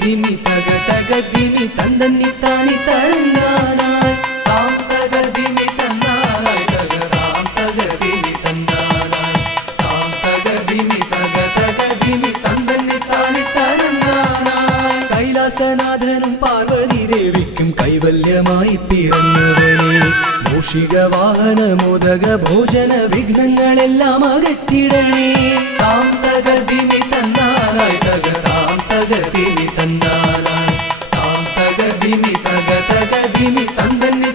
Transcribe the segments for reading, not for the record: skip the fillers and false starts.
ധിമി തക തക ധിമി തന്ദന്നി താനി തന്നാനായി താം തക ധിമി തന്നാനായി തക താം തക ധിമി തന്നാനായി താം തക ധിമി തക തക ധിമി തന്ദന്നി താനി തന്നാനായി കൈലാസനാഥനും പാർവതി ദേവിക്കും കൈവല്യമായി പിറന്നവനെ മൂഷിക വാഹന മോദക ഭോജന വിഘ്നങ്ങളെല്ലാം അകറ്റിടണേ താം തക ധിമി തന്നാനായി തക താം തക ധിമി തന്നാനായി താം തക ധിമി തക തക ധിമി തന്ദന്നി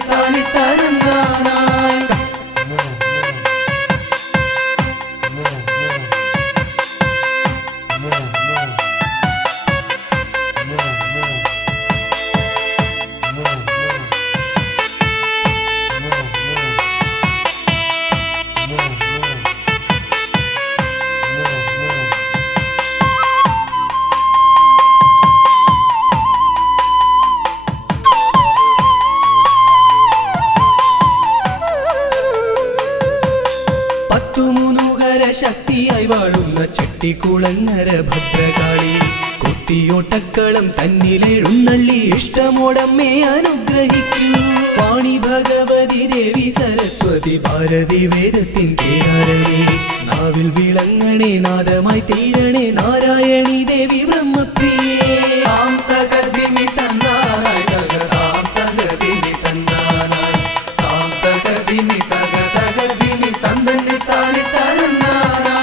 ചട്ടിക്കുളങ്ങര ഭദ്രകാളി കുത്തിയോട്ടക്കളം തന്നിലെഴുന്നള്ളി ഇഷ്ടമോടമ്മേ അനുഗ്രഹിക്കൂ. വാണി ഭഗവതി ദേവി സരസ്വതി ഭാരതി വേദത്തിൻ കേരളി നാവിൽ വിളങ്ങണേ നാദമായി തീരണേ നാരായണി ദേവി ബ്രഹ്മപ്രിയേ. താം തകർദിമി തന്നാനായി തകതാം തകർദിമി തന്നാനായി താം തകർദിമി തക തകർദിമി തന്നന്നി താനി തരന്നാനായി.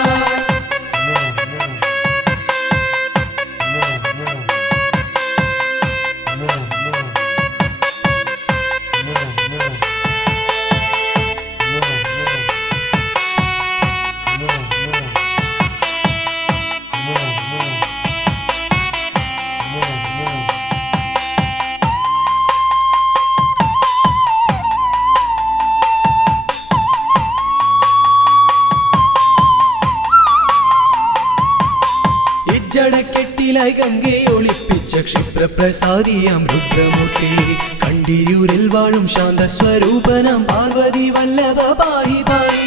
ജടക്കെട്ടിലായി ഗംഗയെ ഒളിപ്പിച്ച ക്ഷിപ്രപ്രസാദിയാം രുദ്രമൂർത്തി കണ്ടിയൂരിൽ വാഴും ശാന്തസ്വരൂപനാം പാർവതി വല്ലഭ പാഹി പാഹി.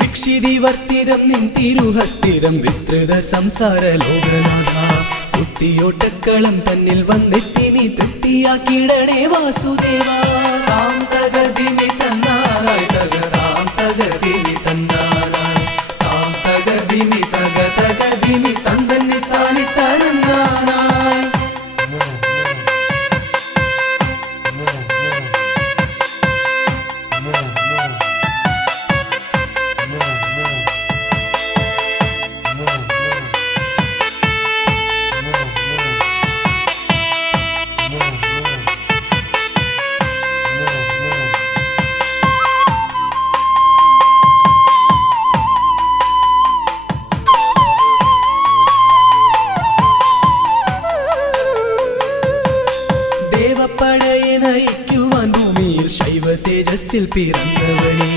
ദീക്ഷിതിവർത്തിതം നിൻ തിരുഹസ്തിതം വിസ്തൃത സംസാര ലോകനാഥ കുത്തിയോട്ടക്കളം തന്നിൽ വന്നെത്തി നീ തൃപ്തിയാക്കിടണേ വാസുദേവ. താം തകർദിമി തന്നാനായി തകതാം തകർദിമി തന്നാനായി താം തകർദിമി തക തകർദിമി തന്നന്നി താനി തരന്നാനായി. ദേവപ്പടയെ നയിക്കുവാൻ ഭൂമിയിൽ ശൈവ തേജസ്സിൽ പിറന്നവനെ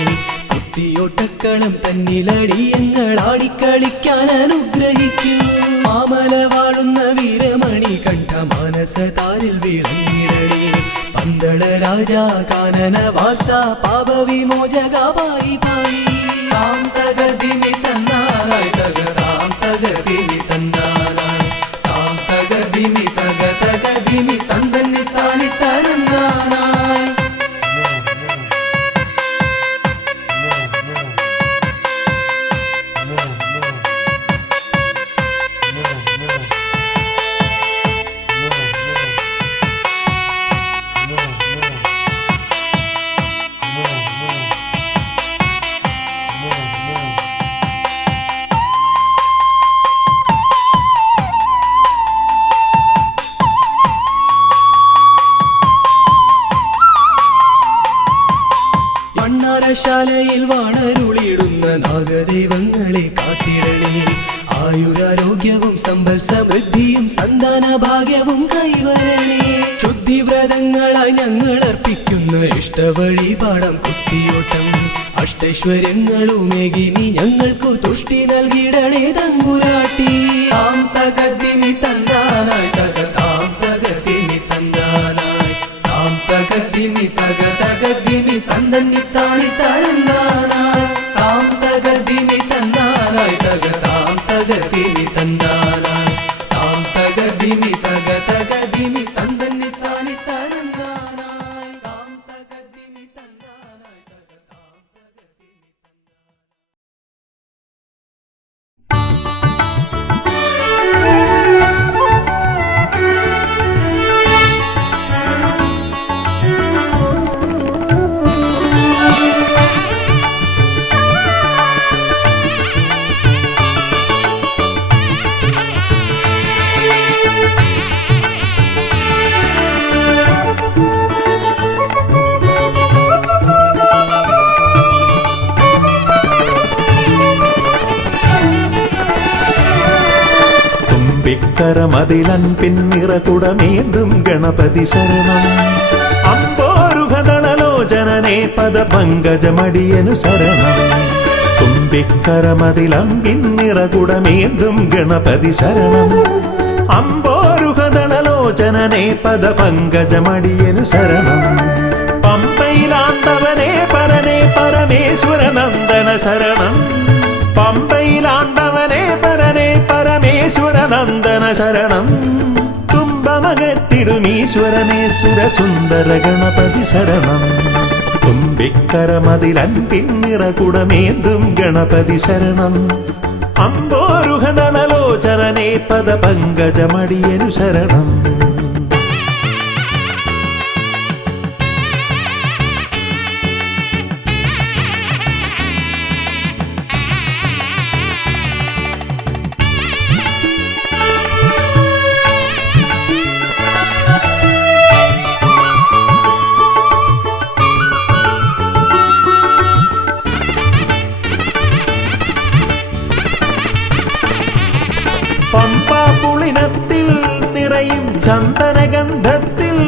കുത്തിയോട്ടക്കളം തന്നിലടിയങ്ങൾ ആടിക്കളിക്കാൻ അനുഗ്രഹിക്കൂ. മാമല വാഴുന്ന വീരമണി കണ്ഠ മാനസതാരിൽ വിളങ്ങിടണേ പന്തള രാജാ കാനന വാസ പാപവിമോചക പായി പായി. താം തകർദിമി തന്നാനായി തകതാം തകർദിമി തന്നാനായി താം തകർദിമി തക തകർദിമി തന്നന്നി താനി തരന്നാനായി. ശാലയിൽ വാണരുളിയിടുന്ന നാഗദൈവങ്ങളെ കാത്തിടണേ ആയുരാരോഗ്യവും സമ്പൽ സമൃദ്ധിയും സന്താന ഭാഗ്യവും കൈവരണേ. ശുദ്ധിവ്രതങ്ങളായി ഞങ്ങൾ അർപ്പിക്കുന്ന ഇഷ്ടവഴിപാടം കുത്തിയോട്ടം അഷ്ടൈശ്വര്യങ്ങളുമേകി നീ ഞങ്ങൾക്കു തുഷ്ടി നൽകിടണേ തമ്പുരാട്ടി. താം തകർദിമി തന്നാനായി തകതാം തകർദിമി തന്നാനായി താം തകർദിമി തക തകർദിമി തന്നന്നി താനി തരന്നാനായി. താം തകർദിമി തന്നാനായി തകതാം തകർദിമി തന്നാനായി താം തകർദിമി തക തകർദിമി തന്നന്നി താനി തരന്നാനായി. താം തകർദിമി തന്നാനായി തകതാം തകർദിമി തുമ്പിക്കരമതിലൻപിൻ നിറകുടമേന്തും ഗണപതി ശരണം. അമ്പോരുഹദളലോചനനേ പദപങ്കജമടിയനു ശരണം. തുമ്പിക്കരമതിലൻപിൻ നിറകുടമേന്തും ഗണപതി ശരണം. അമ്പോരുഹദളലോചനനേ പദപങ്കജമടിയനു ശരണം. പമ്പയിലാണ്ടവനേ പരനേ പരമേശ്വരനന്ദന ശരണം. പമ്പയിലാണ്ടവനേ പരനേ പര പരമേശ്വര നന്ദന ശരണം തുമ്പമകറ്റിടുമീശ്വരനേ സുരസുന്ദര ഗണപതി ശരണം തുമ്പിക്കരമതിലൻപിന്നിറകുടമേന്തും ഗണപതി ശരണം അമ്പോരുഹദളലോചരനേ പദ പങ്കജമടിയനു ശരണം പമ്പാപുളിനത്തിൽ നിറയും ചന്ദനഗന്ധത്തിൽ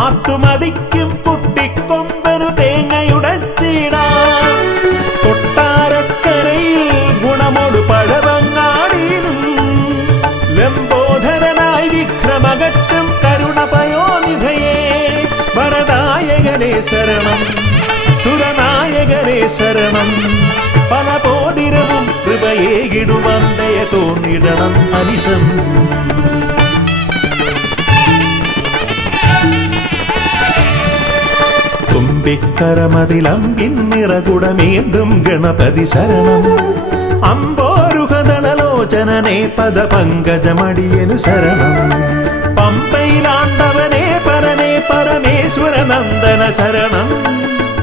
ആത്തുമതിക്കും കുട്ടിക്കൊമ്പനു തേങ്ങയുടച്ചിടാം കൊട്ടാരക്കരയിൽ ഗുണമൊടു പഴവങ്ങാടിയിലും ലംബോധരനായി വിക്രമകറ്റും കരുണപയോനിധയേ വരദായകനേ ശരണം സുരനായകനേ ശരണം പല പോതിരവും കൃപയേകിടുവന്തയ തോന്നിടണം അനിശം തുമ്പിക്കരമതിലമ്പിന്നിറകുടമേന്തും ഗണപതി ശരണം അമ്പോരുഹദളലോചനനേ പദ പങ്കജമടിയനു ശരണം പമ്പയിലാണ്ടവനേ പരനേ പരമേശ്വര നന്ദന ശരണം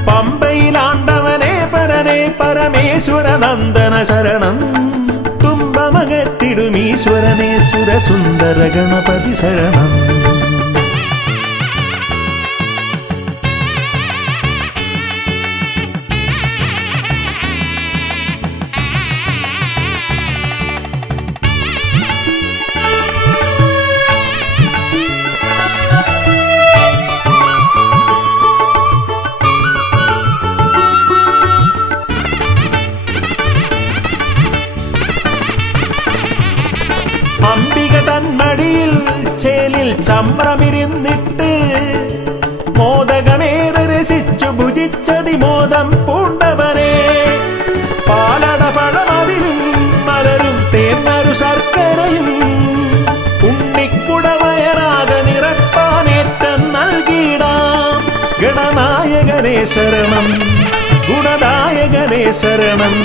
പമ്പയിലാണ്ടവനേ പരനേ പരമേശ്വര നന്ദന ശരണം തുമ്പമകറ്റിടുമീശ്വരനേ സുരസുന്ദര ഗണപതി ശരണം അംബിക തന്മടിയിൽ ചേലിൽ ചമ്രമിരുന്നിട്ട് മോദകമേറെ രസിച്ചു ഭുജിച്ചതിമോദം പൂണ്ടവനെ പാലട പഴമവിലും മലരും തേന്നരു ശർക്കരയും ഉണ്ണിക്കുടവയറാക നിറപ്പാനേറ്റം നൽകിയിടാം ഗണനായകനേ ശരണം ഗുണദായകനേ ശരണം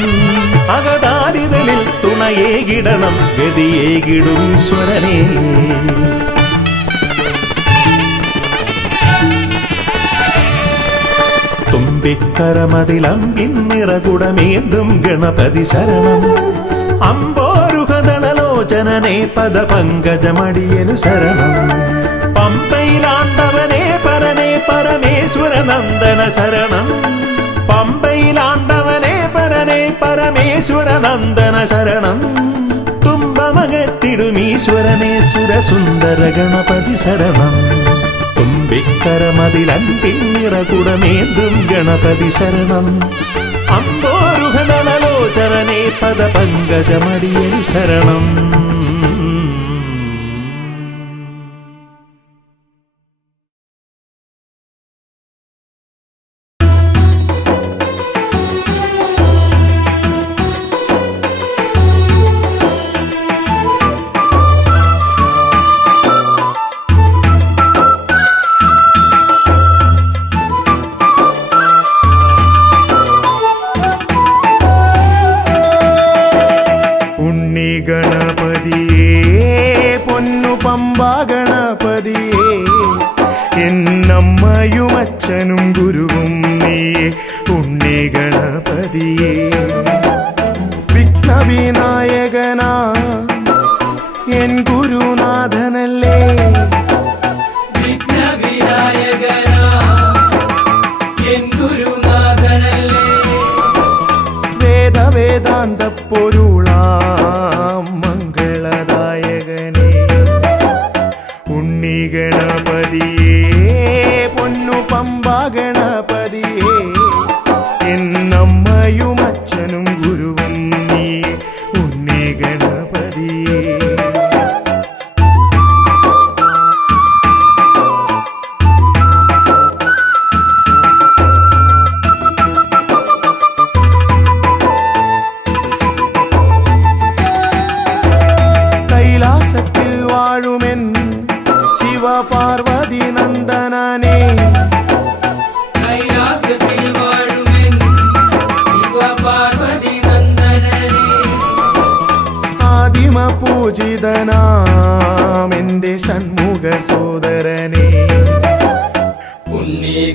അകതാരിതലിൽ തുണയേകിടണം ഗതിയേകിടും ഈശ്വരനേ തുമ്പിക്കരമതിലമ്പിന്നിറകുടമേന്തും ഗണപതി ശരണം അമ്പോരുഹദളലോചനനേ പദ പങ്കജമടിയനു ശരണം പമ്പയിലാണ്ടവനേ പരനേ പരമേശ്വര നന്ദന ശരണം പമ്പയിലാണ്ടവനേ പരനേ പരമേശ്വര നന്ദന ശരണം തുമ്പമകറ്റിടുമീശ്വരനേ സുരസുന്ദര ഗണപതി ശരണം തുമ്പിക്കരമതിലൻപിന്നിറകുടമേന്തും ഗണപതി ശരണം അമ്പോരുഹദളലോചനനേ പദ പങ്കജമടിയനു ശരണം ഗണപതി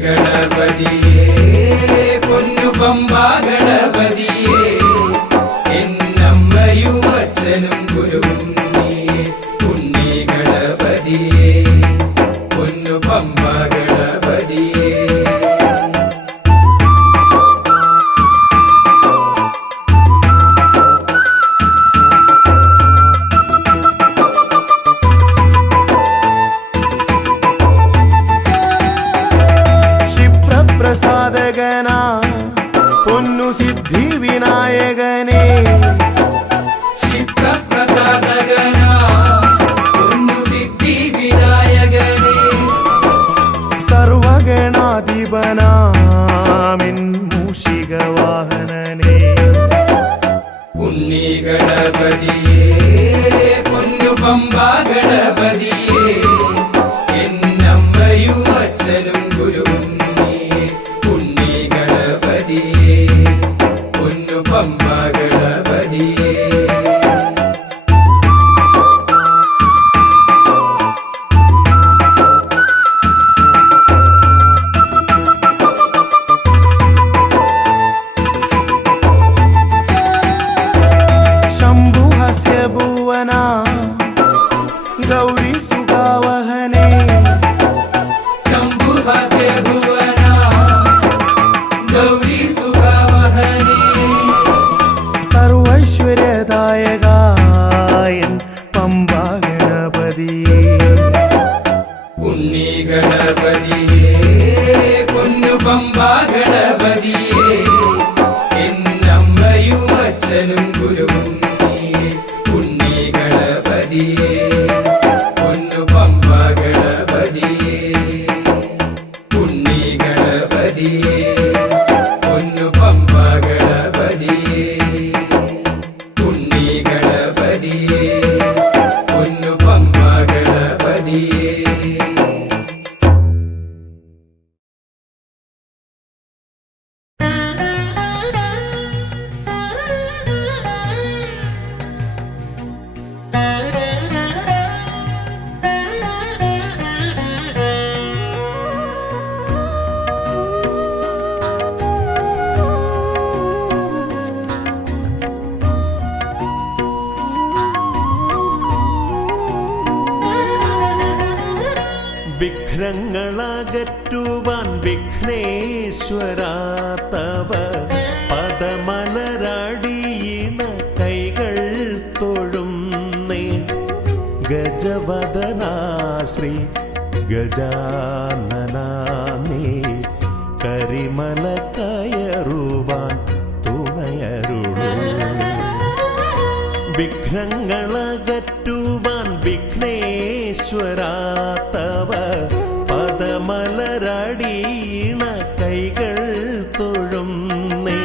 ഗണപതിയേ പൊന്നു പമ്പാ ഗണപതിയേ എന്നമ്മയും അച്ഛനും ഗുരുവും നീയേ ഉണ്ണി ഗണപതിയേ പൊന്നു പമ്പാ ഗണപതിയേ പ്രസാദകന പൊന്നു സിദ്ധി വിനായകനേ ക്ഷിപ്രപ്രസാദകന പൊന്നു സിദ്ധി വിനായകനേ സർവഗണാധിപനാമിൻ മൂഷിക വാഹനനേ ഉണ്ണി ഗണപതിയേ പൊന്നു പമ്പാ ഗണപതിയേ എന്നമ്മയും അച്ഛനും ഗുരുവും പൊന്നു പമ്പാ ഗണപതിയേ ശംഭുഹസ്യ ഭുവന ഗൗരി സുഖാവഹനേ ശംഭുഹസ്യ ഭുവന ഗൗരി സുഖാവഹനേ സർവൈശ്വര്യദായകായൻ പമ്പാ ഗണപതിയേ ഉണ്ണി ഗണപതിയേ പൊന്നു പമ്പാ ഗണപതിയേ എന്നമ്മയും അച്ഛനും ഗുരുവും നീയേ ഉണ്ണി ഗണപതിയേ പൊന്നു പമ്പാ ഗണപതിയേ ഉണ്ണി ഗണപതിയേ പൊന്നു പമ്പാ ഗണപതിയേ ഉണ്ണി ഗണപതിയേ പൊന്നു പമ്പാ ഗണപതിയേ വിഘ്നങ്ങളകറ്റുവാൻ വിഘ്നേശ്വരാ തവ പദമലരടിയിണ കൈകൾ തൊഴുന്നേ ഗജവദനാ ശ്രീ ഗജാനനാ നീ കരിമല കയറുവാൻ തുണയരുളൂ വിഘ്നങ്ങളകറ്റുവാൻ വിഘ്നേശ്വരാ തവ പദമലരടിയിണ കൈകൾ തൊഴുന്നേ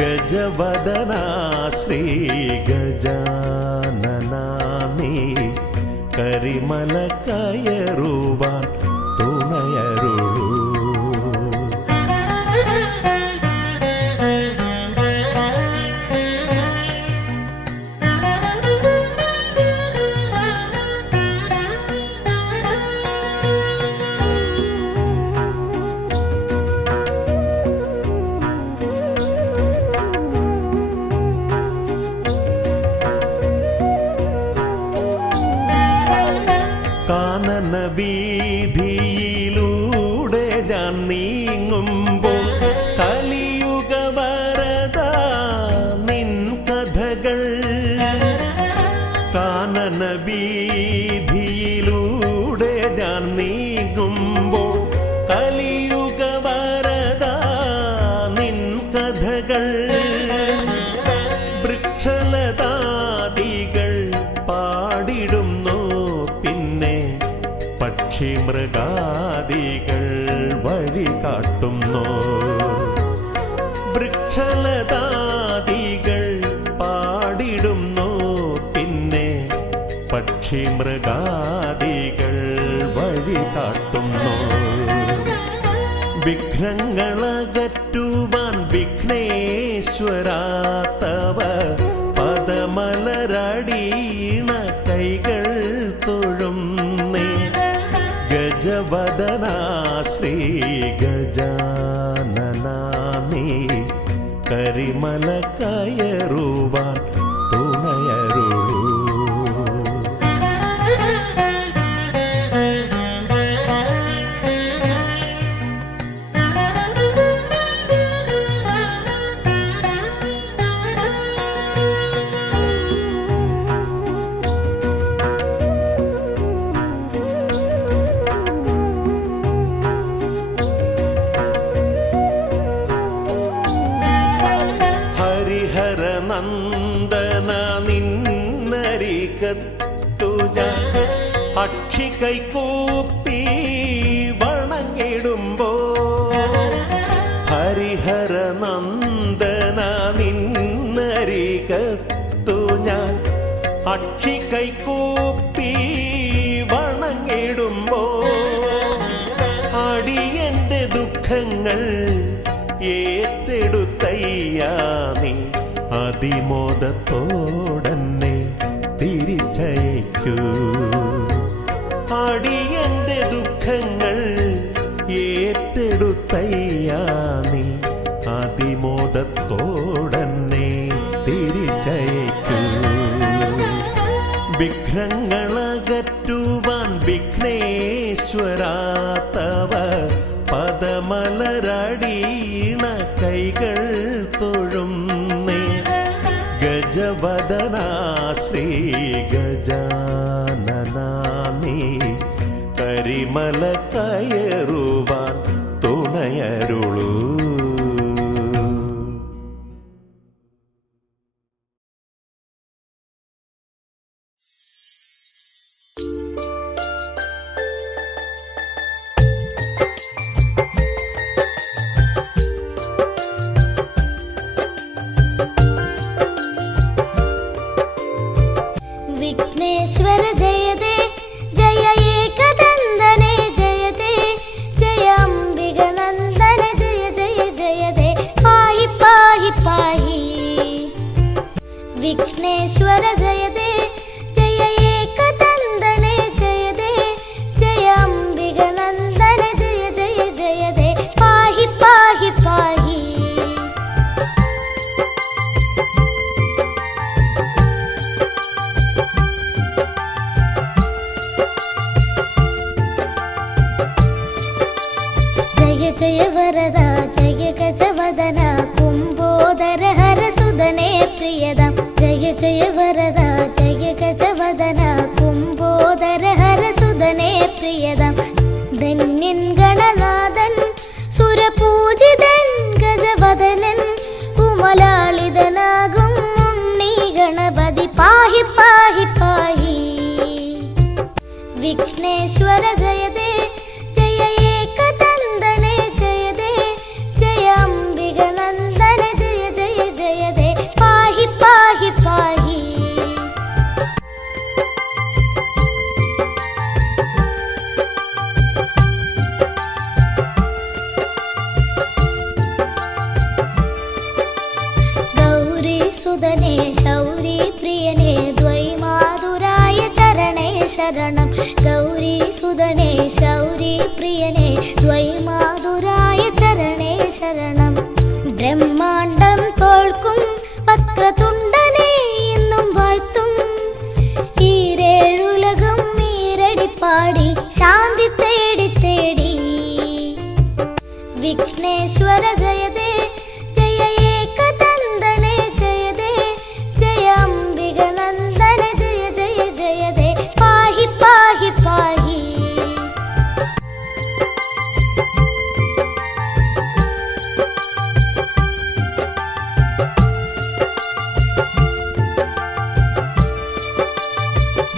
ഗജവദനാ ശ്രീ ഗജാനനാ നീ കരിമല കയറുവാൻ തുണയരുളൂ കാനന വീതിയിലൂടെ ഞാൻ നീങ്ങുമ്പോൾ കലിയുഗ വരദ നിൻ കഥകൾ കാനന വീതിയിലൂടെ ഞാൻ നീങ്ങുമ്പോൾ കലിയുഗ വരദ നിൻ കഥകൾ വൃക്ഷലതാദികൾ പാടിടുന്നു പിന്നെ പക്ഷിമൃഗാദികൾ വഴി കാട്ടുന്നു വൃക്ഷലതാദികൾ പാടിടുന്നു പിന്നെ പക്ഷിമൃഗാദികൾ വഴി കാട്ടുന്നു വിഘ്നങ്ങളകറ്റുവാൻ വിഘ്നേശ്വരാ തവ പദമലരടിയിണ കൈകൾ തൊഴുന്നേ ഗജവദനാ ശ്രീ ഗജാനനാ നീ കരിമല കയറുവാൻ തുണയരുളൂ. നന്ദന നിന്നരികത്തു ഞാൻ അക്ഷി കൈകൂപ്പി വണങ്ങിടുമ്പോ. ഹരിഹര നന്ദന നിന്നരികത്തു ഞാൻ അക്ഷി കൈകൂപ്പി വണങ്ങിടുമ്പോ. അടിയന്റെ ദുഃഖങ്ങൾ ഏറ്റെടുത്തയ്യാ നീ അതിമോദത്തോടന്നെ തിരിച്ചയക്കൂ. അടിയന്റെ ദുഃഖങ്ങൾ ഏറ്റെടുത്തയ്യാ നീ അതിമോദത്തോടന്നെ തിരിച്ചയക്കൂ. വിഘ്നങ്ങളകറ്റുവാൻ വിഘ്നേശ്വരാ തവ പദമലരടീണ കൈകൾ തൊഴുന്നേ. ഗജവദനാ ശ്രീ ഗജാനനാ നീ കരിമല കയറുവാൻ തുണയരുളൂ. विघ्नेश्वर जयते जय एकदंदने जयते जय अंबिगनंदन जय जय जयते पाहि पाहि पाहि. विघ्नेश्वर जयते जय एकदंदने जयते जय अंबिगनंदन जय जय जयते पाहि पाहि पाहि. जय वरदा जय गजवदना कुंभोदर हर सुदने प्रियदा. जय जय वरदा जय गजवदना कुंभोदर हर सुदने प्रियदा. धन्यन गणनादन सुरपूजिതൻ ഗജവദനൻ കുമലാളിതനാകും ഉണ്ണി ഗണപതി പാഹി പാഹി പാഹി. വിഘ്നേശ്വര ജയതേ ജയ ഏകദന്തനേ ജയതേ ജയ അംബികനന്ദന ജയ ജയ ജയതേ പാഹി പാഹി പാഹി. സുദനേ ശൗരി പ്രിയനേ ദ്വൈമാതുരായ ചരണേ ശരണം. ഗൗരി സുദനേ ശൗരി പ്രിയനേ ദ്വൈമാതുരായ ചരണേ ശരണം. ബ്രഹ്മാണ്ടം തോൽക്കും വക്രതുണ്ടനേ എന്നും വാഴ്ത്തും ഈരേഴുലകം ഈരടിപ്പാടി ശാന്തി തേടി തേടി. വിഘ്നേശ്വര ജയതേ ജയ ഏകദന്തനേ ജയതേ ജയ അംബികനന്ദന ജയ ജയ ജയതേ പാഹി പാഹി പാഹി.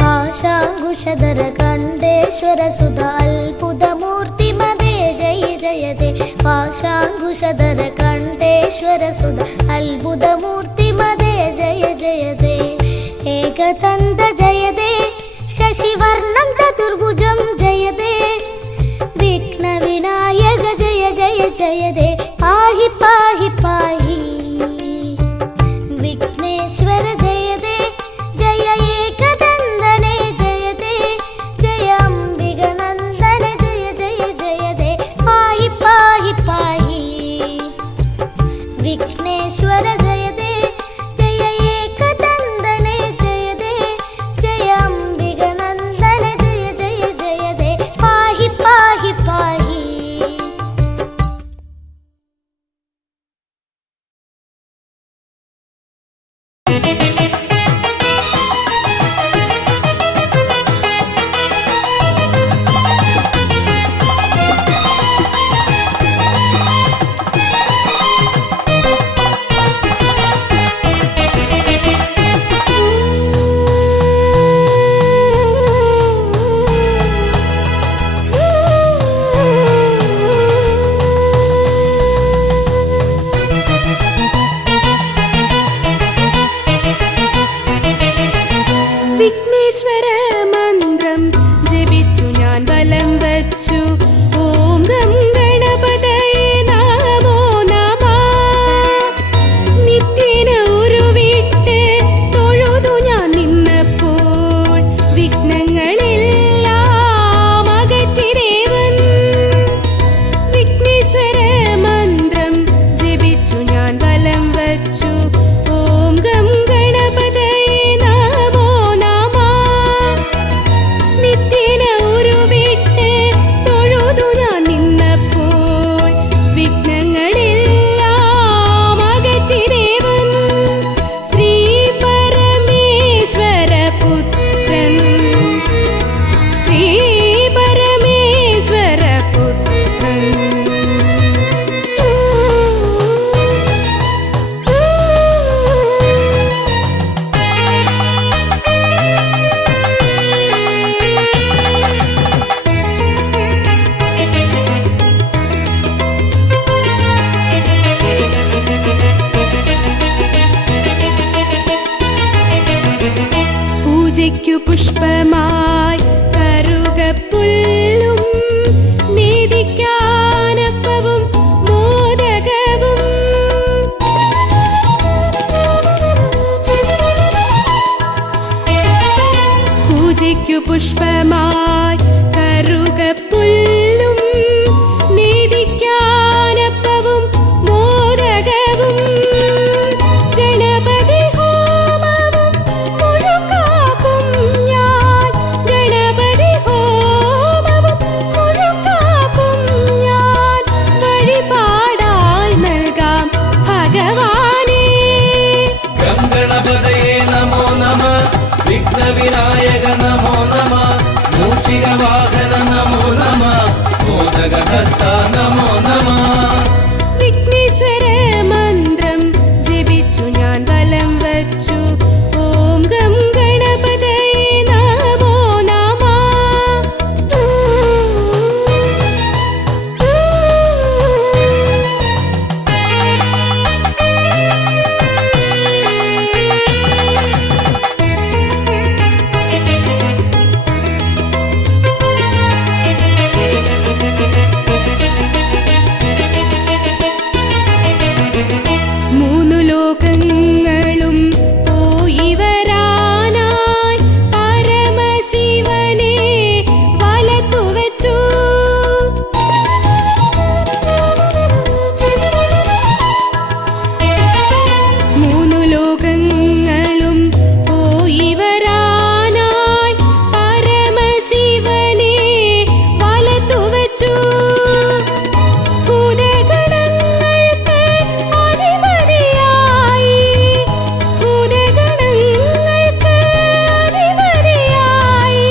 പാശാങ്കുശധര കണ്ഠേശ്വര സുത അത്ഭുതമൂർത്തി മതേ ജയ ജയതേ. പാശാങ്കുശധര കണ്ഠേശ്വര സുത അത്ഭുതമൂർത്തി മതേ ജയ ജയതേ. ഏകദന്ത ജയതേ ശശിവർണം ചതുർഭുജം ജയതേ. വിഘ്ന വിനായക ജയ ജയ ജയതേ പാഹി പാഹി പാഹി. വിഘ്നേശ്വര ജയതേ ജയ ഏകദന്തനേ ജയതേ ജയ അംബികനന്ദന ജയ ജയ ജയതേ പാഹി പാഹി പാഹി. പുഷ്പമായി കറുകപ്പുല്ലും നീതിക്കാനപ്പവും മോദകവും പൂജയ്ക്കു പുഷ്പമായി കറുകപ്പുല്ലും നീതിക്കാനപ്പവും മോദകവും ഗണപതി ഹോമവും മുഴുക്കാപ്പും ഞാൻ ഗണപതി ഹോമവും മുഴുക്കാപ്പും ഞാൻ വഴിപാടായി നൽകാം ഭഗവാനേ. ഗംഗണപതയേ നമോ നമ, വിഘ്നവിനായക നമോ നമ, മൂഷികവാഹന നമോ നമ, മോദകഹസ്ത നമോ നമ. വിഘ്നേശ്വര മന്ത്രം ജപിച്ചു ഞാൻ വലം വച്ചു. ഓം ഗം ഗണപതയേ നമോ നമഃ. മൂന്നു ലോകങ്ങളും പോയി വരാനായി പരമശിവനെ വലത്തു വച്ചു. മൂന്നു ലോകങ്ങളും പോയി വരാനായി പരമശിവനെ വലത്തു വച്ചു. ഭൂതഗണങ്ങൾക്ക് അധിപതിയായി ഭൂതഗണങ്ങൾക്ക് അധിപതിയായി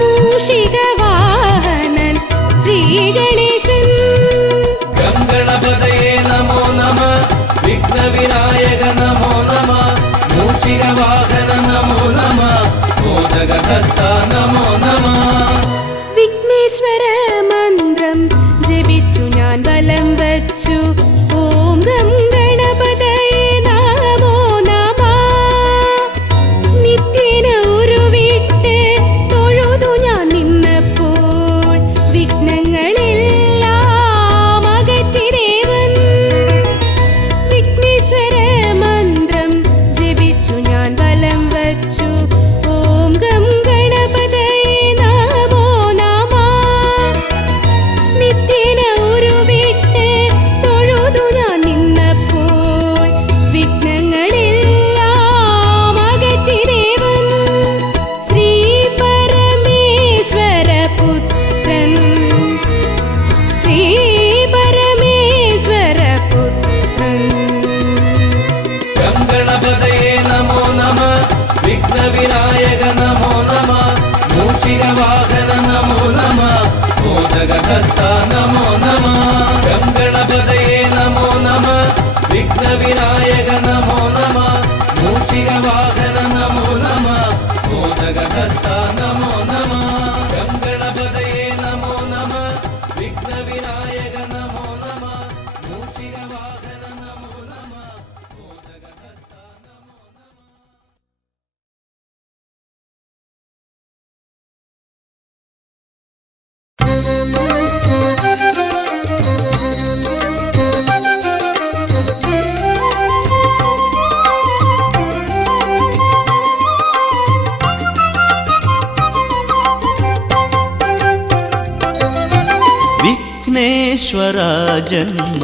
മൂഷികവാഹനൻ ശ്രീഗണേശൻ. ഗംഗണപതയേ നമോ നമ, വിഘ്നവിനായക നമോ നമ, മൂഷികവാഹന നമോ നമ, മോദകഹസ്ത നമോ നമ. വിഘ്നേശ്വര മന്ത്രം ജപിച്ചു ഞാൻ വലം വച്ചു. ഓം ഗം ഗണപതയേ നമോ നമഃ. നിത്യേന ഉരുവിട്ട് തൊഴുതു ഞാൻ നിന്നപ്പോൾ വിഘ്നങ്ങളെല്ലാം അകറ്റി ദേവൻ. വിഘ്നേശ്വര മന്ത്രം ജപിച്ചു ഞാൻ വലം വച്ചു. ഓം ഗം ഗണപതയേ നമോ നമഃ. നിത്യേന ഉരുവിട്ട് തൊഴുതു ഞാൻ നിന്നപ്പോൾ വിഘ്നങ്ങളെല്ലാം അകറ്റി ദേവൻ. ശ്രീ പരമേശ്വര പുത്രൻ ശ്രീ പരമേശ്വര പുത്രൻ. ഗംഗണപതയേ നമോ നമ, വിഘ്നവിനായക നമോ നമ, മൂഷികവാഹന നമോ നമ, മോദകഹസ്ത നമോ നമ. ഗംഗണപതയേ നമോ നമ, വിഘ്നവിനായക നമോ നമ, മൂഷികവാഹന നമോ നമ, മോദകഹസ്ത നമോ നമ. ഗംഗണപതയേ നമോ നമ, വിഘ്നവിനായക നമോ നമ, മൂഷികവാഹന നമോ നമ, മോദകഹസ്ത നമോ നമ. വിഘ്നേശ്വര ജന്മ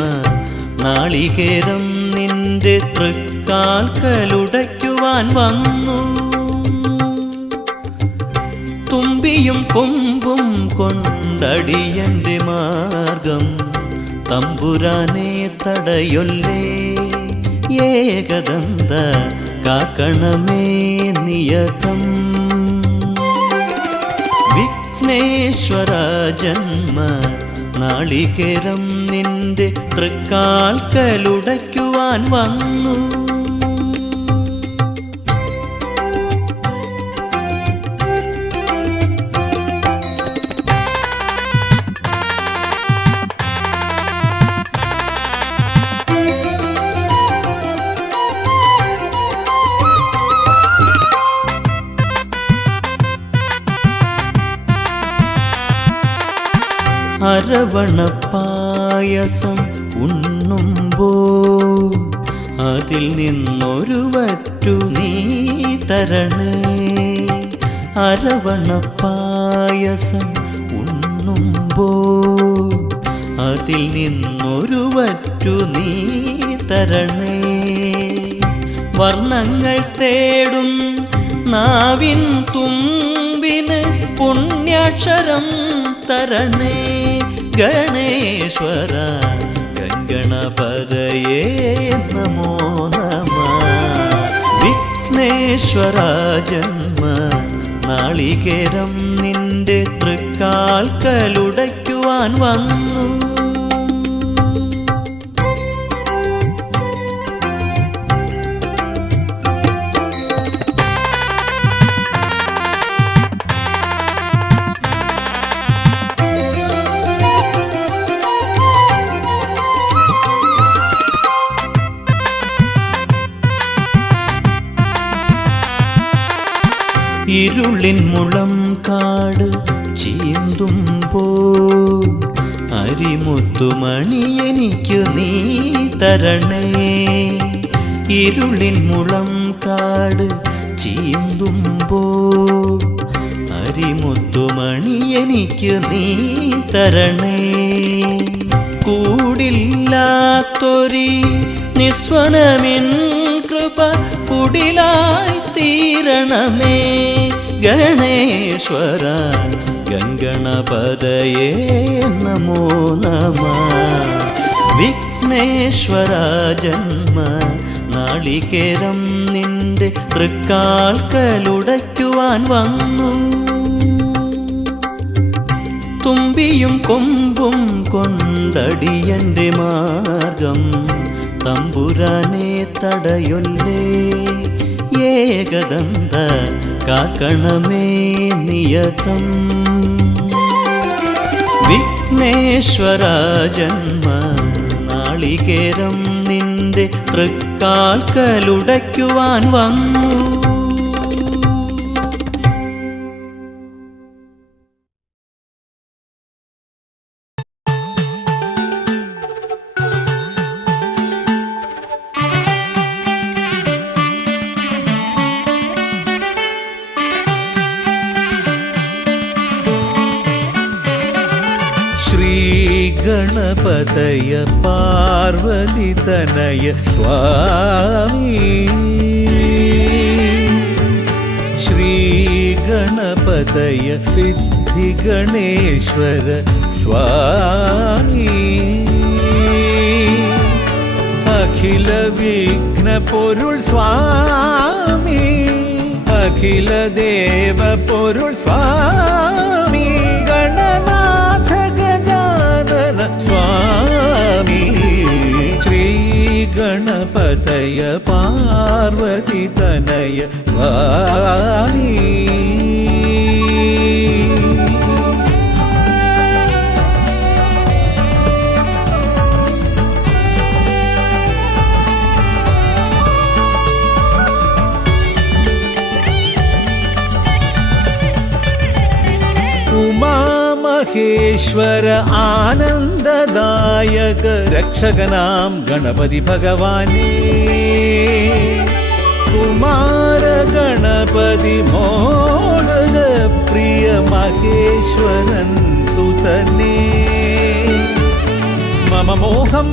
നാളികേരം നിന്റെ തൃക്കാൽക്കലുടയ്ക്കുവാൻ വന്നു. തുമ്പിയും കൊമ്പും കൊണ്ടടിയന്റെ മാർഗം തമ്പുരാനെ തടയൊല്ലേ. ഏകദന്ത കാക്കണമേ നിയതം. വിഘ്നേശ്വര ജന്മ നാളികേരം നിന്റെ തൃക്കാൽക്കലുടയ്ക്കുവാൻ വന്നു. അരവണപ്പായസം ഉണ്ണുമ്പോൾ അതിൽ നിന്നൊരു വറ്റു നീ തരണേ. അരവണപ്പായസം ഉണ്ണുമ്പോൾ അതിൽ നിന്നൊരു വറ്റു നീ തരണേ. വർണ്ണങ്ങൾ തേടും നാവിൻ തുമ്പിന് പുണ്യാക്ഷരം തരണേ. ഗണേശ്വര ഗണപതയേ നമോ നമഃ. വിഘ്നേശ്വര ജന്മ നാളികേരം നിന്റെ തൃക്കാൽക്കലുടയ്ക്കുവാൻ വന്നു. ഇരുളിൻ മുളം കാട് ചീന്തുമ്പോൾ അരിമുത്തുമണി എനിക്ക് നീ തരണേ. ഇരുളിൻ മുളം കാട് ചീന്തുമ്പോൾ അരിമുത്തുമണി എനിക്ക് നീ തരണേ. കൂടില്ലാത്തൊരി നിസ്വനമിൻ കൃപ കുടിലായി തീരണമേ. ഗണേശ്വര ഗംഗണപതയേ നമോ നമഃ. വിഘ്നേശ്വര ജന്മ നാളികേരം നിന്റെ തൃക്കാൽക്കലുടയ്ക്കുവാൻ വന്നു. തുമ്പിയും കൊമ്പും കൊണ്ടടിയന്റെ മാർഗം തമ്പുരാനെ തടയൊല്ലേ. ഏകദന്ത കാക്കണമേ നിയതം. വിഘ്നേശ്വര ജന്മ നാളികേരം നിന്റെ തൃക്കാൽക്കലുടയ്ക്കുവാൻ വന്നു. ഗണപതയ പാർവതി തനയ സ്വാമി. ശ്രീ ഗണപതയ സിദ്ധി ഗണേശ്വര സ്വാമി. അഖില വിഘ്ന പൊരുൾ സ്വാമി. അഖില ദേവ പൊരുൾ സ്വാമി. ഗണനാഥ ഗജാനന സ്വാമി. ശ്രീ ഗണപതയ പാർവതി തനയ സ്വാമി. ഉമാമഹേശ്വര ആനന്ദദായക രക്ഷകനാം ഗണപതി ഭഗവാനേ. കുമാര ഗണപതി മോദക പ്രിയ മഹേശ്വരൻ സുതനേ. മമ മോഹം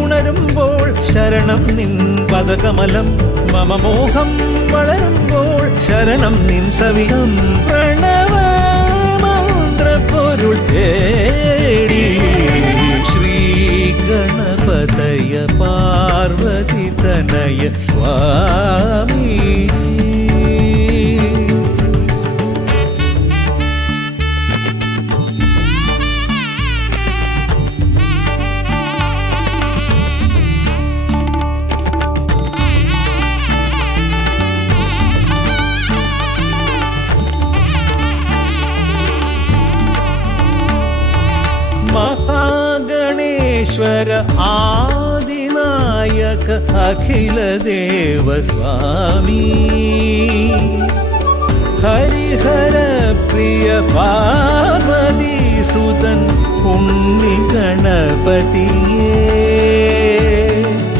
ഉണരുമ്പോൾ ശരണം നിൻ പദകമലം. മമ മോഹം വളരുമ്പോൾ ശരണം നിൻ സവിധം. പ്രണവ പൊരുൾ തേടി ശ്രീ ഗണപതയ പാർവതി തനയ സ്വാമി. മഹാഗണേശ്വര ആദിനായക അഖില ദേവ സ്വാമി. ഹരിഹര പ്രിയ പാർവതി സുതൻ ഉണ്ണി ഗണപതിയേ.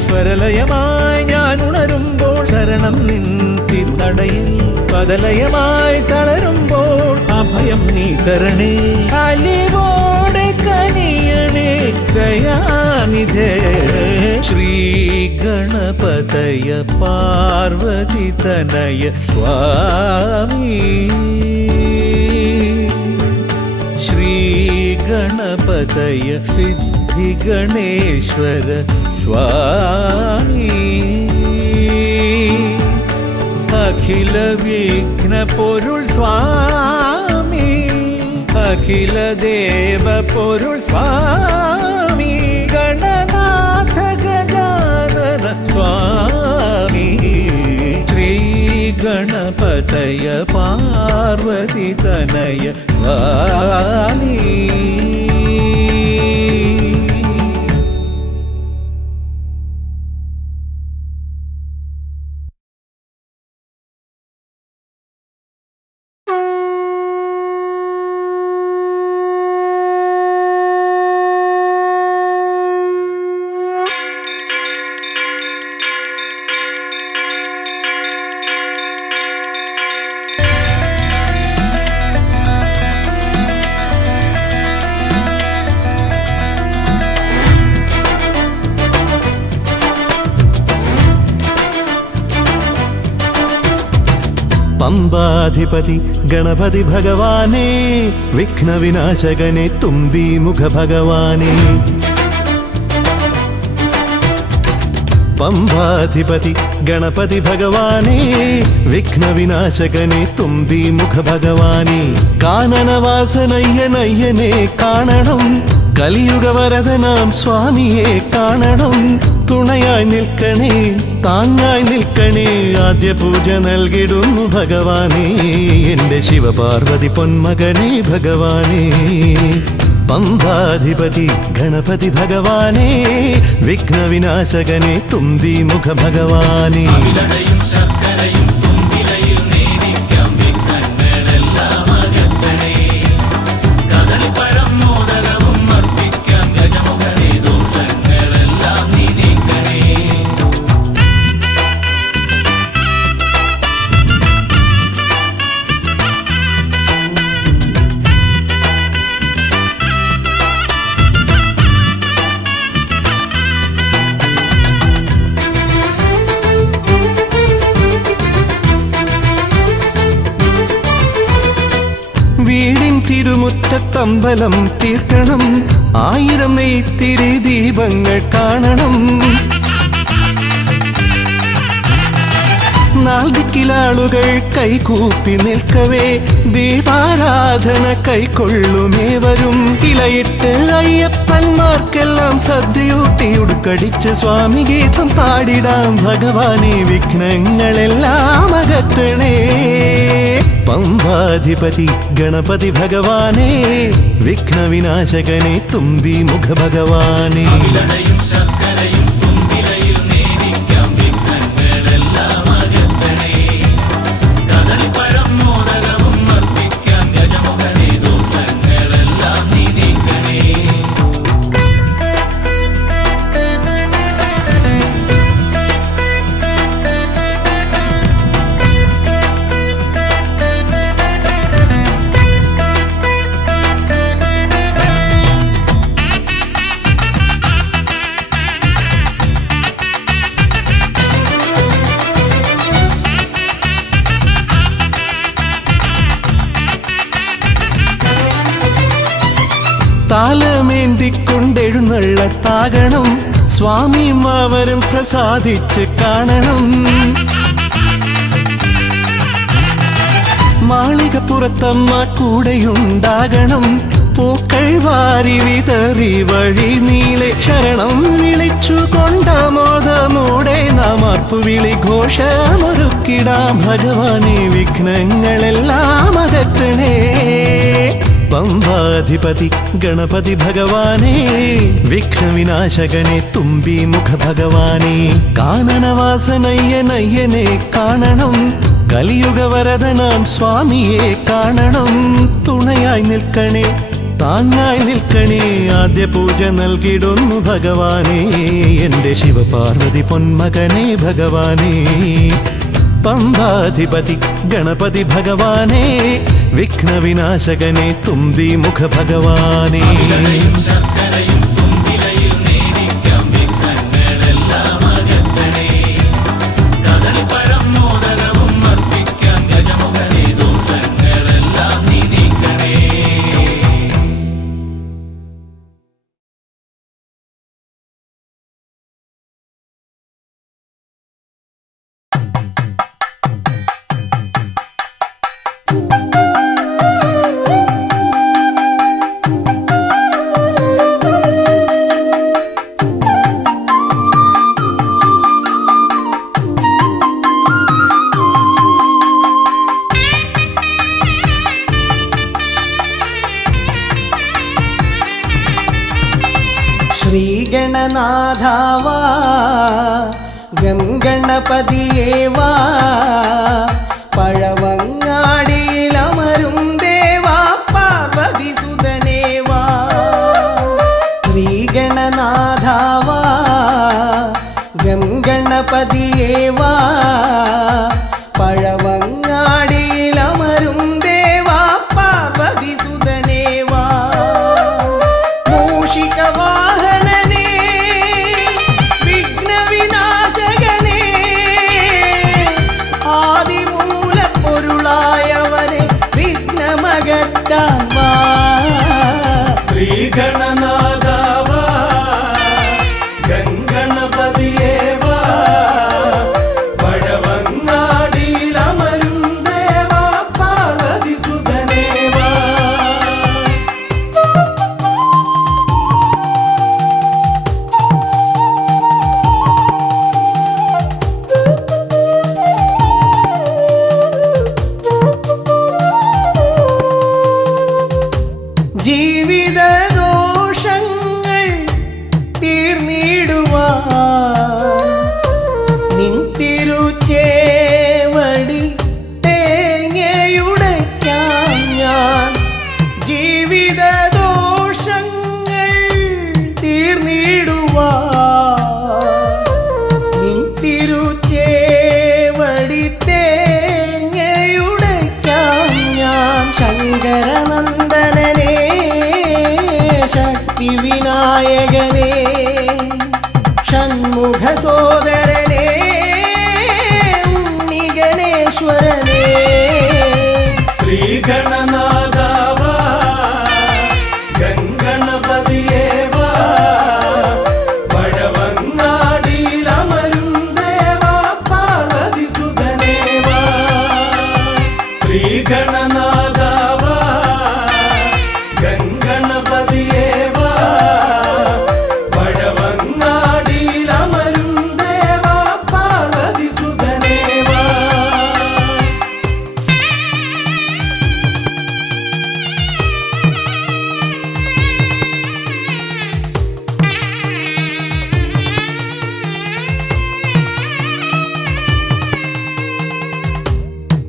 സ്വരലയമായി ഞാൻ ഉണരുമ്പോൾ ശരണം നിൻ തിരുനടയിൽ, പദലയമായി തളരുമ്പോൾ അഭയം നീ തരണേ. അലിവോടെ കനിയണേ ദയാനിധേ. ശ്രീ ഗണപതയ പാർവതി തനയ സ്വാമി, ശ്രീ ഗണപതയ സിദ്ധി ഗണേശ്വര സ്വാമി, അഖില വിഘ്ന പൊരുൾ സ്വാമി, അഖില ദേവ പൊരുൾ സ്വാമി, ഗണനാഥ ഗജാനന സ്വാമി. ശ്രീ ഗണപതയ പാർവതി തനയ സ്വാമി. പമ്പാധിപതി ഗണപതി ഭഗവാനേ, വിഘ്നവിനാശകനെ തുമ്പി മുഖ ഭഗവാനേ. പമ്പാധിപതി ഗണപതി ഭഗവാനേ, വിഘ്നവിനാശകനെ തുമ്പി മുഖ ഭഗവാനേ. കാനനവാസനയ്യനയ്യനെ കാണണം, കലിയുഗവരദനാം സ്വാമിയെ കാണണം. തുണയായി നിൽക്കണേ, താങ്ങായി നിൽക്കണേ, ആദ്യ പൂജ നൽകിടുന്നു ഭഗവാനേ. എൻ്റെ ശിവപാർവതി പൊന്മകനേ ഭഗവാനേ. പമ്പാധിപതി ഗണപതി ഭഗവാനേ, വിഘ്നവിനാശകനെ തുമ്പി മുഖ ഭഗവാനേ. വീടിൻ തിരുമുറ്റത്തമ്പലം തീർക്കണം, 1000 നെയ്ത്തിരി ദീപങ്ങൾ കാണണം. നാൽദിക്കിലാളുകൾ കൈകൂപ്പി നിൽക്കവേ, ദീപാരാധന കൈക്കൊള്ളുമേവരും. ഇലയിട്ട് അയ്യപ്പന്മാർക്കെല്ലാം സദ്യയൂട്ടി ഉടുക്കടിച്ച് സ്വാമി ഗീതം പാടിടാം ഭഗവാനെ. വിഘ്നങ്ങളെല്ലാം അകറ്റണേ. പമ്പാധിപതി ഗണപതി ഭഗവാനേ, വിഘ്നവിനാശകനെ തുമ്പി മുഖ ഭഗവാനേ. താലമേന്തിക്കൊണ്ടെഴുന്നള്ളത്താകണം, സ്വാമിമാവരും പ്രസാദിച്ച് കാണണം. മാളികപ്പുറത്തമ്മ കൂടെയുണ്ടാകണം, പൂക്കൾ വാരി വിതറി വഴി നീളെ ശരണം വിളിച്ചു കൊണ്ടാമോദമോടെ നാം അർപ്പുവിളി ഘോഷമൊരുക്കിടാം ഭഗവാനെ. വിഘ്നങ്ങളെല്ലാം അകറ്റണേ. പമ്പാധിപതി ഗണപതി ഭഗവാനേ, വിഘ്നവിനാശകനെ തുമ്പിമുഖ ഭഗവാനേ, കാനനവാസനയ്യനയ്യനെ കാണണം, കലിയുഗവരദനാം സ്വാമിയെ കാണണം, തുണയായി നിൽക്കണേ താങ്ങായി നിൽക്കണേ, ആദ്യ പൂജ നൽകിടുന്നു ഭഗവാനേ, എൻ്റെ ശിവപാർവതി പൊന്മകനെ ഭഗവാനേ. പമ്പാധിപതി ഗണപതി ഭഗവാനേ, വിഘ്നവിനാശകനെ തുമ്പിമുഖ ഭഗവാനേ. ശർക്കരയും തുമ്പിലയിൽ നേടിക്കാം വിഘ്നങ്ങളെല്ലാം അകറ്റണേ, കദളിപ്പഴം മോദനവും അർപ്പിക്കാം ഗജമുഖനെ, ദോഷങ്ങളെല്ലാം നീ നീക്കണേ. ശ്രീഗണനാഥാവാ ഗംഗണപതിയേവാ, പഴവങ്ങാടിയിലമരും ദേവാ പാർവതി സുതനേവാ. ശ്രീഗണനാഥാവാ ഗംഗണപതിയേവാ, പഴവങ്ങാടിയിലമരും ദേവാ പാർവതി സുതനേവാ. മൂഷികവാഹനനേ വിഘ്നവിനാശകനേ, ആദിമൂലപ്പൊരുളായവനെ വിഘ്നമകറ്റാൻ വാ. ശ്രീഗണനാഥാവാ ഗംഗണപതിയേവാ, പഴവങ്ങാടിയിലമരും ദേവാ പാർവതി സുതനേവാ. ജീവിതദോഷങ്ങൾ തീർന്നിടുവാൻ നിൻ തിരുച്ചേവടി തേങ്ങയുടയ്ക്കാൻ ഞാൻ. ജീവിതദോഷങ്ങൾ തീർന്നിടുവാൻ നിൻ തിരുച്ചേവടി തേങ്ങയുടയ്ക്കാൻ ഞാൻ. ശങ്കരനന്ദനനേ ശക്തിവിനായകനേ, ഷൺമുഖ സോദരനേ ഉണ്ണിഗണേശ്വരനേ. ശ്രീഗണനാഥാവാ ഗംഗണപതിയേവാ, പഴവങ്ങാടിയിലമരും ദേവാ പാർവതി സുതനേവാ. ശ്രീഗണനാഥാവാ ഗംഗണപതിയേവാ, പഴവങ്ങാടിയിലമരും ദേവാ പാർവതി സുതനേവാ.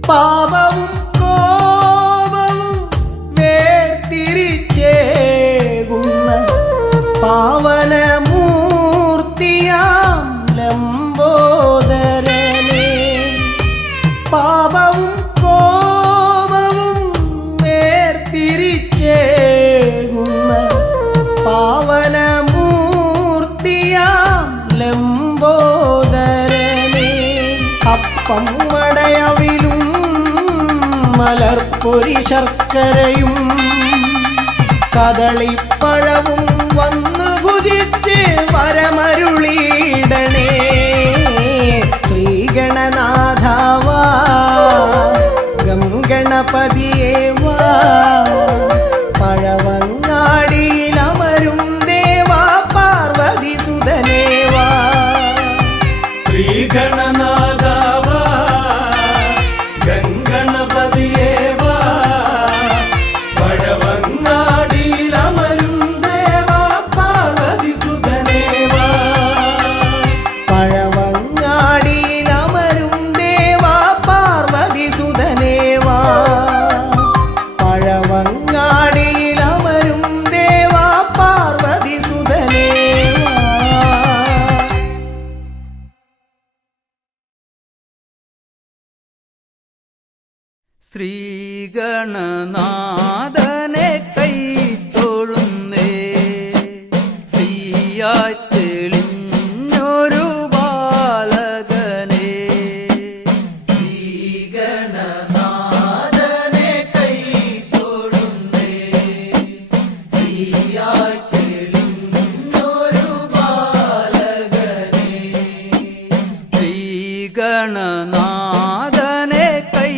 പാപവും കോപവും വേർതിരിച്ചേകുന്ന പാവനമൂർത്തിയാം ലംബോദരനേ. പാപവും കോപവും വേർതിരിച്ചേകുന്ന പാവനമൂർത്തിയാം ലംബോദരനേ. അപ്പം മടയവിലും മലർപ്പൊരി ശർക്കരയും കദളിപ്പഴവും വന്നു ഭുജിച്ച് വരമരുളിയിടണേ. ശ്രീഗണനാഥാവാ ഗംഗണപതിയേവാ, പഴവങ്ങാടിയിലമരും ദേവാ പാർവതി സുതനേവാ. ശ്രീഗണനാഥാവാ ഗംഗണപതിയേവാ, പഴവങ്ങാടിയിലമരും ശ്രീഗണനാഥനെ കൈ തൊഴുന്നേ ശ്രീയായി തെളിഞ്ഞൊരു ബാലകനെ ശ്രീഗണനാഥനെ കൈ തൊഴുന്നേ ശ്രീയായി തെളിഞ്ഞൊരു ബാലകനെ ശ്രീഗണനാഥനെ കൈ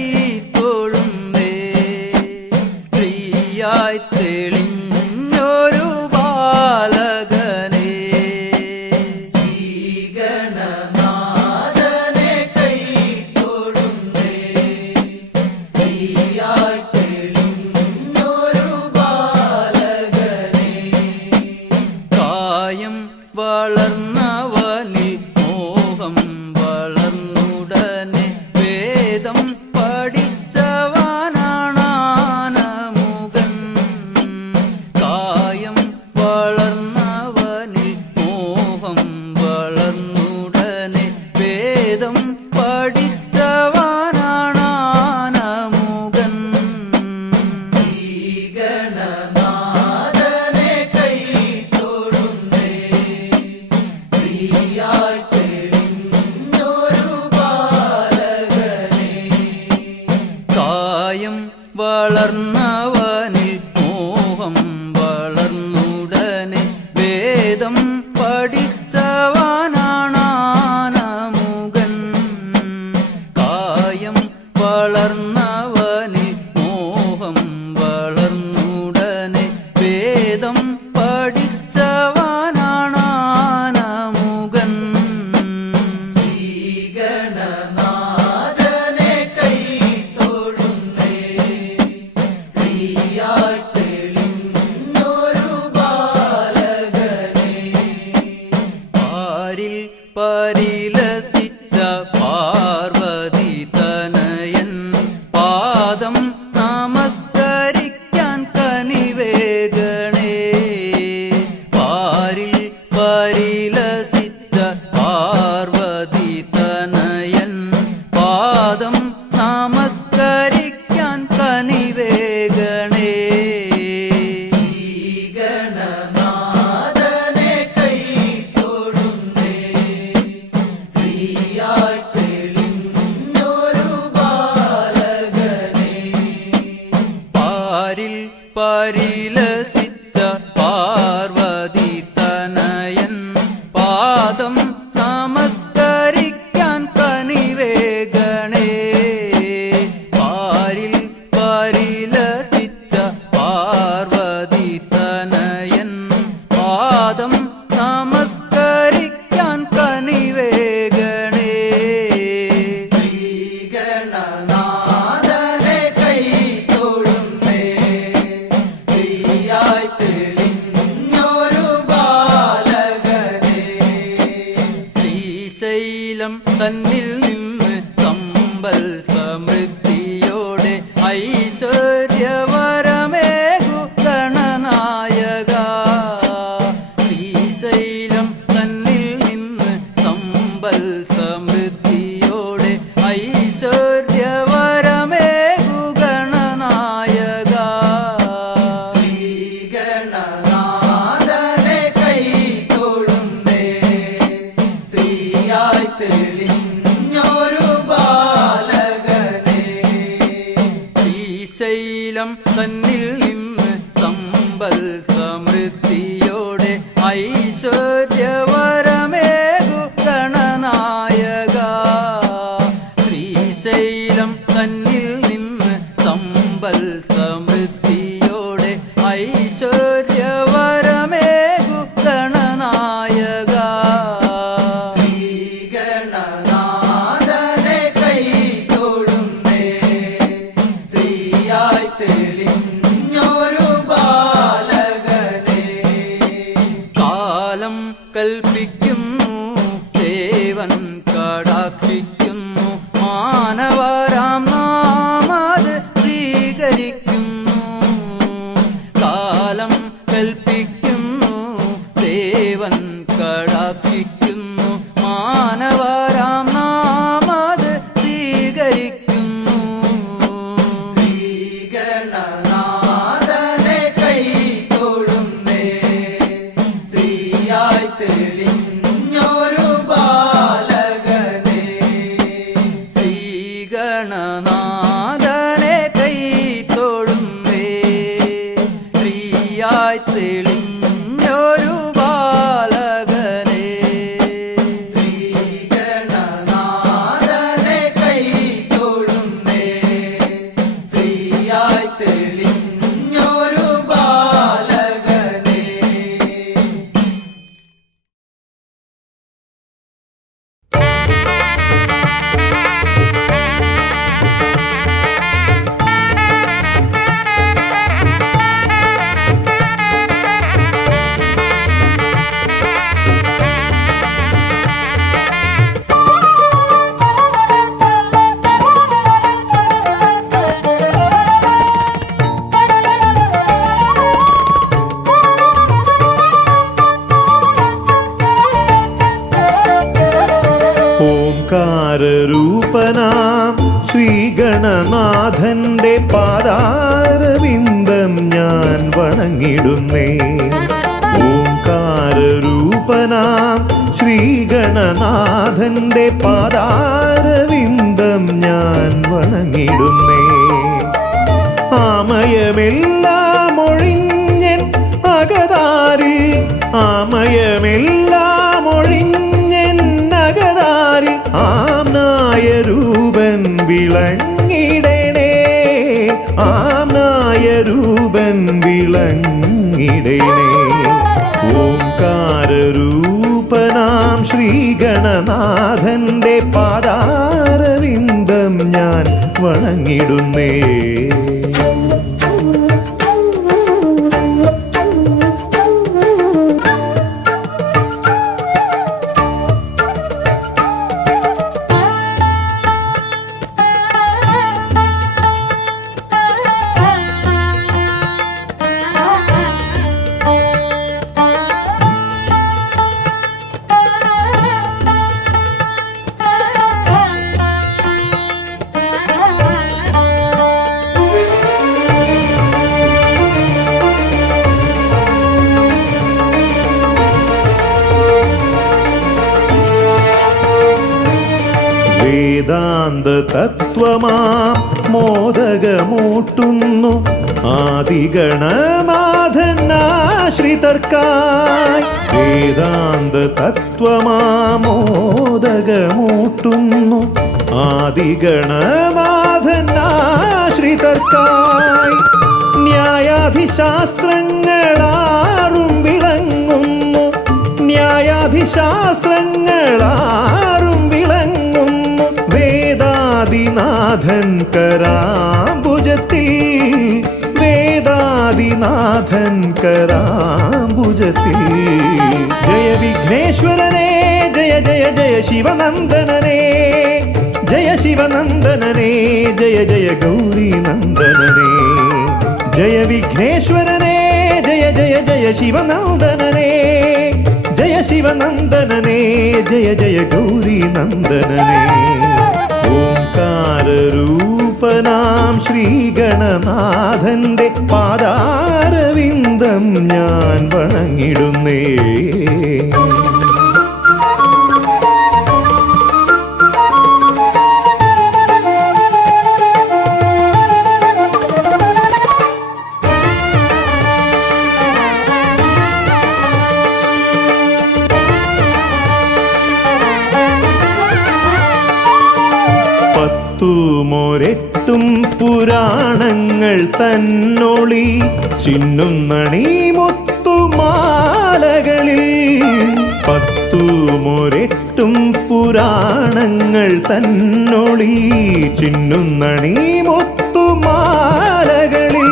തൊഴുന്നേ ശ്രീയായി തെളിഞ്ഞൊരു ബാലകനെ ശ്രീഗണനാഥനെ കൈ തൊഴുന്നേ ശ്രീയായി തെളിഞ്ഞൊരു ബാലകനെ കായം വളർന്നവനിൽ മോഹം വളർന്നുടനെ വേദം പഠിച്ചവനാണാനമുകൻ കായം വളർന്നവനിൽ മോഹം വളർന്നുടനെ വേദം പഠിച്ചവനാണാനമുകൻ ശ്രീഗണനാഥനെ കൈ തൊഴുന്നേ ശ്രീയായി തെളിഞ്ഞൊരു ബാലകനെ കായം വളർന്നവനിൽ മോഹം വളർന്നുടനെ വേദം പഠിച്ചവനാണാനമുകൻ കായം വളർന്നവനിൽ മോഹം വളർന്നുടനെ വേദം പഠിച്ചവനാണാനമുകൻ ശ്രീഗണനാഥനെ കൈ തൊഴുന്നേ ശ്രീയായി തെളിഞ്ഞൊരു ബാലകനെ പാരിൽ പരിലസിച്ച പാർവതി തനയൻ പാദം നമസ്കരിക്കാൻ കനിവേഗണേ പാരിൽ പരിലസിച്ച പാർവതി തനയൻ പാദം നമസ്കരിക്കാൻ കനിവേഗണേ ശ്രീഗണനാഥനെ കൈ തൊഴുന്നേ ശ്രീയായി തെളിഞ്ഞൊരു ബാലകനെ പാരിൽ പരിലസിച്ച പാർവതി തനയൻ പാദം നമസ്കരിക്കാൻ കനിവേഗണേ പാരിൽ പരിലസിച്ച പാർവതി തനയൻ പാദം നമസ്കരിക്കാൻ കനിവേഗണേ ശ്രീഗണനാഥനെ കൈ തൊഴുന്നേ ശ്രീയായി തെളിഞ്ഞൊരു ബാലകനെ ശ്രീശൈലം തന്നിൽ നിന്ന് സമ്പൽ സമൃദ്ധിയോടെ ഐശ്വര്യവരമേകു ഗണനായക ശ്രീശൈലം തന്നിൽ നിന്ന് സമ്പൽ സമൃദ്ധിയോടെ ഐശ്വര്യവരമേകു ഗണനായക ശ്രീഗണനാഥനെ കൈ തൊഴുന്നേ ശ്രീയായി തെളിഞ്ഞൊരു ബാലകനെ ശ്രീശൈലം തന്നിൽ നിന്ന് സമ്പൽ സമൃദ്ധിയോടെ ഐശ്വര്യവരമേകു ഗണനായക ശ്രീശൈലം തന്നിൽ നിന്ന് സമ്പൽ സമൃദ്ധിയോടെ ഐശ്വര്യവരമേകു ഗണനായക ശ്രീഗണനാഥനെ കൈ തൊഴുന്നേ ശ്രീയായി തെളിഞ്ഞൊരു ബാലകനെ കാലം കൽപ്പിക്കുന്നു ദേവൻ കടാക്ഷിക്കുന്നു മാനവരാം നാമത് സ്വീകരിക്കുന്നു കാലം കൽപ്പിക്കുന്നു ദേവൻ കടാക്ഷിക്കുന്നു മാനവരാം നാമത് സ്വീകരിക്കുന്നു ഓംകാരരൂപനാം ശ്രീഗണനാഥന്റെ പാദാരവിന്ദം ഞാൻ വണങ്ങിടുന്നേ. ഓംകാരരൂപനാം ശ്രീഗണനാഥന്റെ പാദാരവിന്ദം ഞാൻ വണങ്ങിടുന്നേ. ആമയമെല്ലാം ഒഴിഞ്ഞൻ അകതാരിൽ, ആമയമെല്ലാം ഒഴിഞ്ഞൻ അകതാരിൽ ആംനായ രൂപൻ വിളങ്ങിടണേ, ആംനായ രൂപൻ വിളങ്ങിടണേ. ഓംകാരരൂപനാം ശ്രീഗണനാഥന്റെ പാദാരവിന്ദം ഞാൻ വണങ്ങിടുന്നേ. വേദാന്ത തത്വമാം മോദകമൂട്ടുന്നു ആദിഗണനാഥനാശ്രിതർക്കായി. വേദാന്ത തത്വമാം മോദകമൂട്ടുന്നു ആദിഗണനാഥനാശ്രിതർക്കായി. ന്യായാധിശാസ്ത്രങ്ങളാറും വിളങ്ങുന്നു, ന്യായാധിശാസ്ത്രങ്ങളാറും വിളങ്ങുന്നു വേദാദിനാഥൻ കരാംബുജത്തിൽ, വേദാദിനാഥൻ കരാംബുജത്തിൽ. ജയ വിഘ്നേശ്വരനേ ജയ ജയ ജയ ശിവനന്ദനനേ, ജയ ശിവനന്ദനനേ ജയ ജയ ഗൗരീനന്ദനനേ. ജയ വിഘ്നേശ്വരനേ ജയ ജയ ജയ ശിവനന്ദനനേ, ജയ ശിവനന്ദനനേ ജയ ജയ ഗൗരീനന്ദനനേ. ഓംകാരരൂപനാം ശ്രീഗണനാഥന്റെ പാദാരവിന്ദം ഞാൻ വണങ്ങിടുന്നേ. പത്തുമൊരെട്ടും പുരാണങ്ങൾ തന്നൊളി ചിന്നുന്നണി മുത്തുമാലകളിൽ. പത്തുമൊരെട്ടും പുരാണങ്ങൾ തന്നൊളി ചിന്നുന്നണി മുത്തുമാലകളിൽ.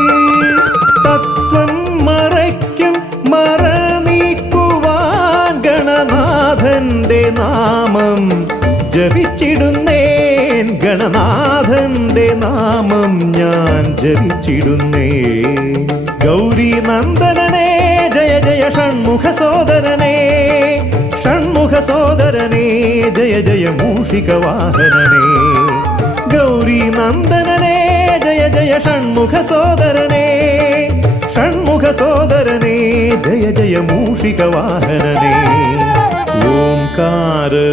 തത്വം മറയ്ക്കും മറ നീക്കുവാൻ ഗണനാഥന്റെ നാമം ജപിച്ചിടുന്നേൻ, ഗണനാഥന്റെ നാമം ഞാൻ ജപിച്ചിടുന്നേൻ. ഗൗരി നന്ദനനേ ജയ ജയ ഷൺമുഖ സോദരനേ, ഷൺമുഖ സോദരനേ ജയ ജയ മൂഷിക വാഹനനേ. ഗൗരി നന്ദനനേ ജയ ജയ ഷൺമുഖ സോദരനേ, ഷൺമുഖ സോദരനേ ജയ ജയ മൂഷിക വാഹനനേ.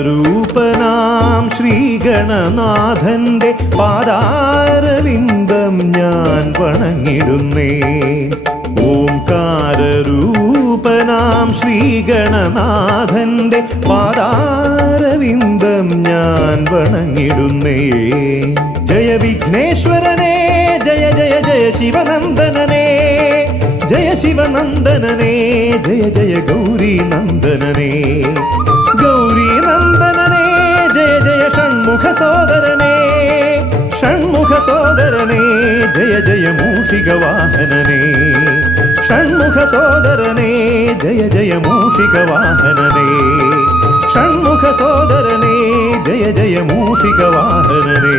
ഓംകാരരൂപനാം ശ്രീഗണനാഥന്റെ പാദാരവിന്ദം ഞാൻ വണങ്ങിടുന്നേ. ഓംകാരരൂപനാം ശ്രീഗണനാഥന്റെ പാദാരവിന്ദം ഞാൻ വണങ്ങിടുന്നേ. ജയ വിഘ്നേശ്വരനേ ജയ ജയ ജയ ശിവനന്ദനനേ, ജയ ശിവനന്ദനനേ ജയ ജയ ഗൗരീനന്ദനനേ. ഗൗരീനന്ദനനേ ജയ ജയ ഷൺമുഖ സോദരനേ, ഷൺമുഖ സോദരനേ ജയ ജയ മൂഷിക വാഹനനേ. ഷൺമുഖ സോദരനേ ജയ ജയ മൂഷിക വാഹനനേ, ഷൺമുഖ സോദരനേ ജയ ജയ മൂഷിക വാഹനനേ.